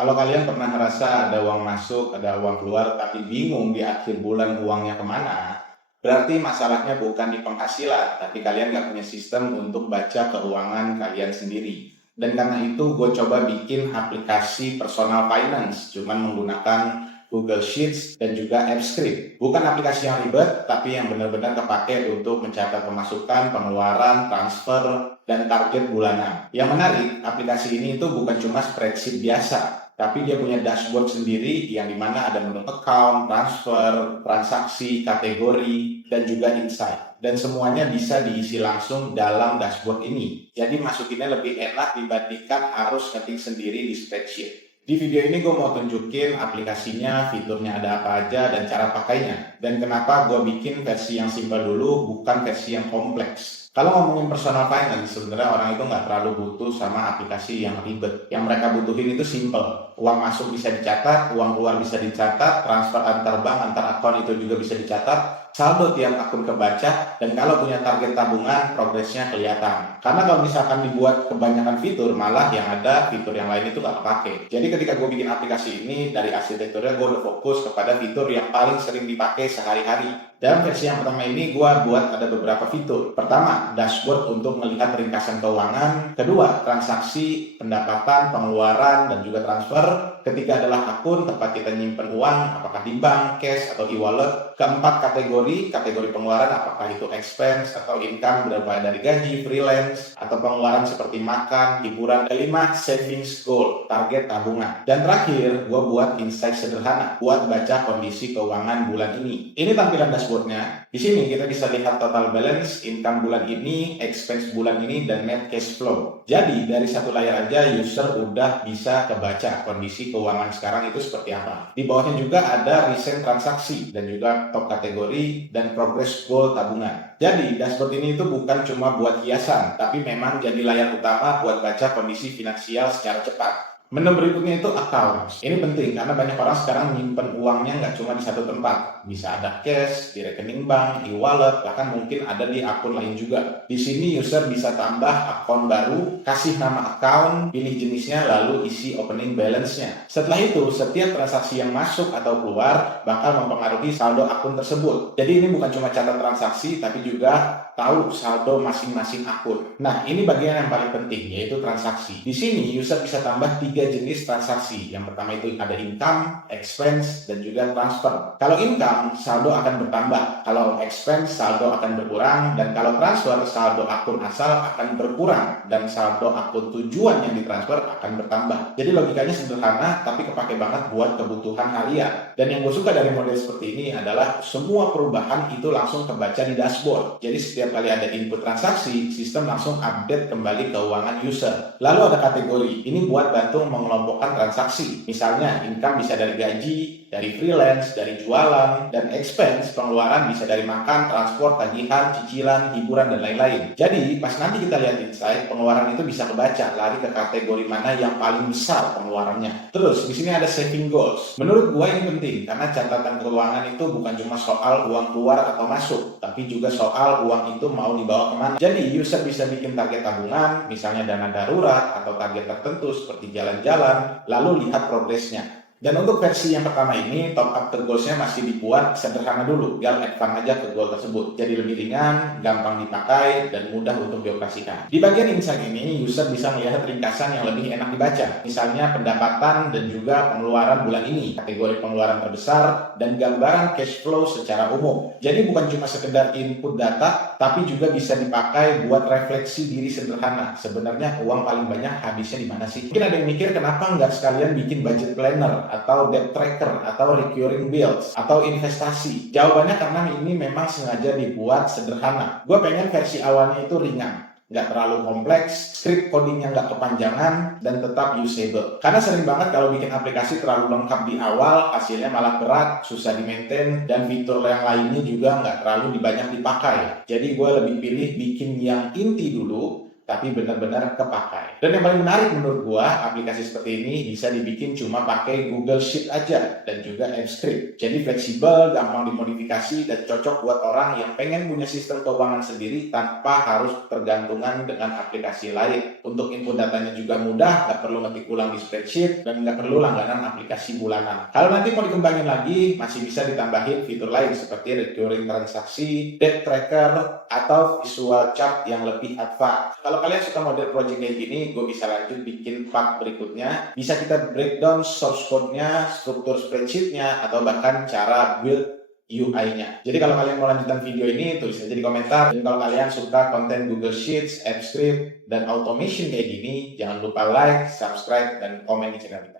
Kalau kalian pernah ngerasa ada uang masuk, ada uang keluar, tapi bingung di akhir bulan uangnya kemana, berarti masalahnya bukan di penghasilan, tapi kalian nggak punya sistem untuk baca keuangan kalian sendiri. Dan karena itu gue coba bikin aplikasi personal finance, cuman menggunakan Google Sheets dan juga AppScript. Bukan aplikasi yang ribet, tapi yang benar-benar kepake untuk mencatat pemasukan, pengeluaran, transfer, dan target bulanan. Yang menarik, aplikasi ini itu bukan cuma spreadsheet biasa, tapi dia punya dashboard sendiri yang dimana ada menu account, transfer, transaksi, kategori, dan juga insight. Dan semuanya bisa diisi langsung dalam dashboard ini. Jadi masukinnya lebih enak dibandingkan harus ngetik sendiri di spreadsheet. Di video ini gue mau tunjukin aplikasinya, fiturnya ada apa aja, dan cara pakainya. Dan kenapa gue bikin versi yang simpel dulu, bukan versi yang kompleks. Kalau ngomongin personal finance, sebenarnya orang itu nggak terlalu butuh sama aplikasi yang ribet. Yang mereka butuhin itu simple. Uang masuk bisa dicatat, uang keluar bisa dicatat, transfer antar bank, antar akun itu juga bisa dicatat, saldo tiap akun kebaca, dan kalau punya target tabungan, progresnya kelihatan. Karena kalau misalkan dibuat kebanyakan fitur, malah yang ada fitur yang lain itu nggak kepake. Jadi ketika gue bikin aplikasi ini, dari arsitekturnya gue udah fokus kepada fitur yang paling sering dipakai sehari-hari. Dalam versi yang pertama ini, gue buat ada beberapa fitur. Pertama, dashboard untuk melihat ringkasan keuangan. Kedua, transaksi, pendapatan, pengeluaran, dan juga transfer. Ketiga adalah akun, tempat kita nyimpen uang, apakah di bank, cash, atau e-wallet. Keempat, kategori pengeluaran, apakah itu expense atau income, berapa dari gaji, freelance, atau pengeluaran seperti makan, hiburan. Kelima, savings goal, target tabungan. Dan terakhir, gue buat insight sederhana, buat baca kondisi keuangan bulan ini. Ini tampilan dashboardnya. Di sini kita bisa lihat total balance, income bulan ini, expense bulan ini, dan net cash flow. Jadi dari satu layar aja user udah bisa kebaca kondisi keuangan sekarang itu seperti apa. Di bawahnya juga ada recent transaksi dan juga top kategori dan progress goal tabungan. Jadi dashboard ini itu bukan cuma buat hiasan, tapi memang jadi layar utama buat baca kondisi finansial secara cepat. Menu berikutnya itu account. Ini penting karena banyak orang sekarang nyimpen uangnya nggak cuma di satu tempat. Bisa ada cash, di rekening bank, e-wallet, bahkan mungkin ada di akun lain juga. Di sini user bisa tambah akun baru, kasih nama account, pilih jenisnya, lalu isi opening balance-nya. Setelah itu, setiap transaksi yang masuk atau keluar bakal mempengaruhi saldo akun tersebut. Jadi ini bukan cuma catat transaksi, tapi juga tahu saldo masing-masing akun. Nah, ini bagian yang paling penting, yaitu transaksi. Di sini user bisa tambah 3 jenis transaksi. Yang pertama itu ada income, expense, dan juga transfer. Kalau income, saldo akan bertambah. Kalau expense, saldo akan berkurang. Dan kalau transfer, saldo akun asal akan berkurang. Dan saldo akun tujuan yang ditransfer akan bertambah. Jadi logikanya sederhana, tapi kepake banget buat kebutuhan harian. Dan yang gue suka dari model seperti ini adalah semua perubahan itu langsung kebaca di dashboard. Jadi setiap kali ada input transaksi, sistem langsung update kembali keuangan user. Lalu ada kategori. Ini buat bantu mengelompokkan transaksi. Misalnya income bisa dari gaji, dari freelance, dari jualan, dan expense pengeluaran bisa dari makan, transport, tagihan, cicilan, hiburan, dan lain-lain. Jadi pas nanti kita lihat insight, pengeluaran itu bisa kebaca lari ke kategori mana yang paling besar pengeluarannya. Terus di sini ada saving goals. Menurut gue ini penting karena catatan keuangan itu bukan cuma soal uang keluar atau masuk, tapi juga soal uang itu mau dibawa kemana. Jadi user bisa bikin target tabungan, misalnya dana darurat atau target tertentu seperti jalan-jalan, lalu lihat progresnya. Dan untuk versi yang pertama ini, top up ke goals-nya masih dibuat sederhana dulu, biar advance aja ke goal tersebut. Jadi lebih ringan, gampang dipakai, dan mudah untuk dioperasikan. Di bagian insight ini, user bisa melihat ringkasan yang lebih enak dibaca. Misalnya pendapatan dan juga pengeluaran bulan ini, kategori pengeluaran terbesar, dan gambaran cash flow secara umum. Jadi bukan cuma sekedar input data, tapi juga bisa dipakai buat refleksi diri sederhana. Sebenarnya uang paling banyak habisnya di mana sih? Mungkin ada yang mikir kenapa nggak sekalian bikin budget planner, atau debt tracker, atau recurring bills, atau investasi. Jawabannya karena ini memang sengaja dibuat sederhana. Gue pengen versi awalnya itu ringan, nggak terlalu kompleks, script codingnya nggak kepanjangan, dan tetap usable. Karena sering banget kalau bikin aplikasi terlalu lengkap di awal, hasilnya malah berat, susah di-maintain, dan fitur yang lainnya juga nggak terlalu banyak dipakai. Jadi gue lebih pilih bikin yang inti dulu, tapi benar-benar kepakai. Dan yang paling menarik menurut gua, aplikasi seperti ini bisa dibikin cuma pakai Google Sheet aja dan juga AppScript. Jadi fleksibel, gampang dimodifikasi, dan cocok buat orang yang pengen punya sistem keuangan sendiri tanpa harus tergantungan dengan aplikasi lain. Untuk input datanya juga mudah, nggak perlu ngetik ulang di spreadsheet, dan nggak perlu langganan aplikasi bulanan. Kalau nanti mau dikembangin lagi, masih bisa ditambahin fitur lain seperti recurring transaksi, debt tracker, atau visual chart yang lebih advance. Kalau kalian suka model project kayak gini, gue bisa lanjut bikin part berikutnya. Bisa kita breakdown source code-nya, struktur spreadsheet-nya, atau bahkan cara build UI-nya. Jadi kalau kalian mau lanjutan video ini, tulis aja di komentar. Dan kalau kalian suka konten Google Sheets, AppScript, dan automation kayak gini, jangan lupa like, subscribe, dan komen di channel kita.